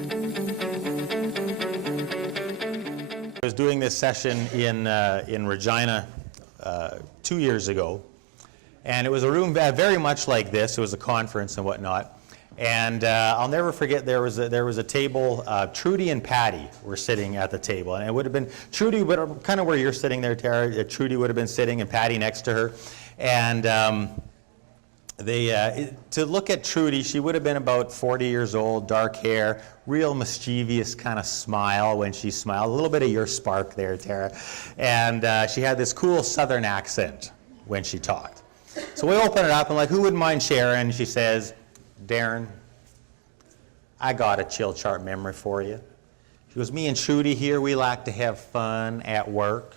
I was doing this session in Regina 2 years ago, and it was a room very much like this. It was a conference and whatnot, and I'll never forget there was a table. Trudy and Patty were sitting at the table, and it would have been Trudy, kind of where you're sitting there, Tara. Trudy would have been sitting, and Patty next to her, and to look at Trudy, she would have been about 40 years old, dark hair, real mischievous kind of smile when she smiled, a little bit of your spark there, Tara, and she had this cool southern accent when she talked. So we open it up and like, who wouldn't mind sharing? She says, Darren, I got a chill chart memory for you. She goes, me and Trudy here, we like to have fun at work.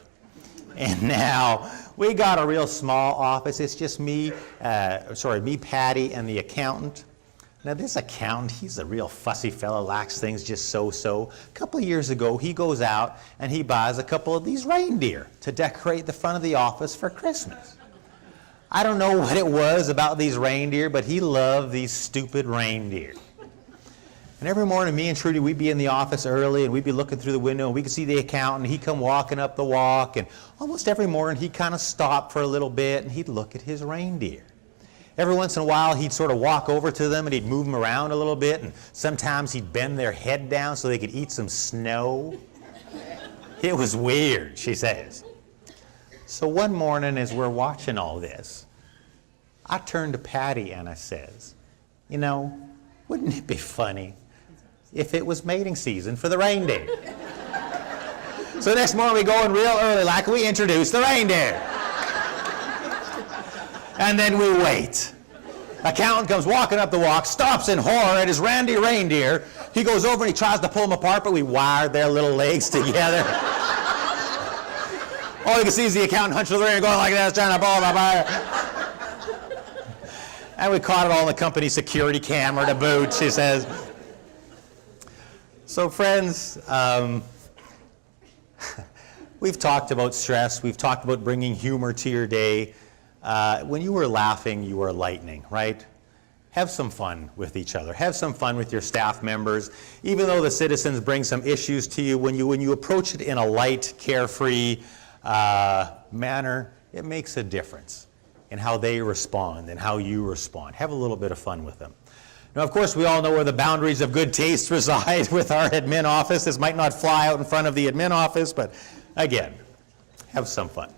And now we got a real small office. It's just me, Patty, and the accountant. Now this accountant, he's a real fussy fellow, likes things just so-so. A couple of years ago, he goes out and he buys a couple of these reindeer to decorate the front of the office for Christmas. I don't know what it was about these reindeer, but he loved these stupid reindeer. And every morning, me and Trudy, we'd be in the office early, and we'd be looking through the window, and we could see the accountant. He'd come walking up the walk, and almost every morning, he'd kind of stop for a little bit, and he'd look at his reindeer. Every once in a while, he'd sort of walk over to them, and he'd move them around a little bit, and sometimes he'd bend their head down so they could eat some snow. It was weird, she says. So one morning, as we're watching all this, I turned to Patty, and I says, you know, wouldn't it be funny if it was mating season for the reindeer? So next morning we go in real early, like we introduce the reindeer. And then we wait. Accountant comes walking up the walk, stops in horror at his randy reindeer. He goes over and he tries to pull them apart, but we wired their little legs together. All you can see is the accountant hunching the reindeer going like this, trying to pull them apart. And we caught it all on the company security camera to boot, she says. So friends, we've talked about stress. We've talked about bringing humor to your day. When you were laughing, you were lightning, right? Have some fun with each other. Have some fun with your staff members. Even though the citizens bring some issues to you, when you approach it in a light, carefree manner, it makes a difference in how they respond and how you respond. Have a little bit of fun with them. Now, of course, we all know where the boundaries of good taste reside with our admin office. This might not fly out in front of the admin office, but again, have some fun.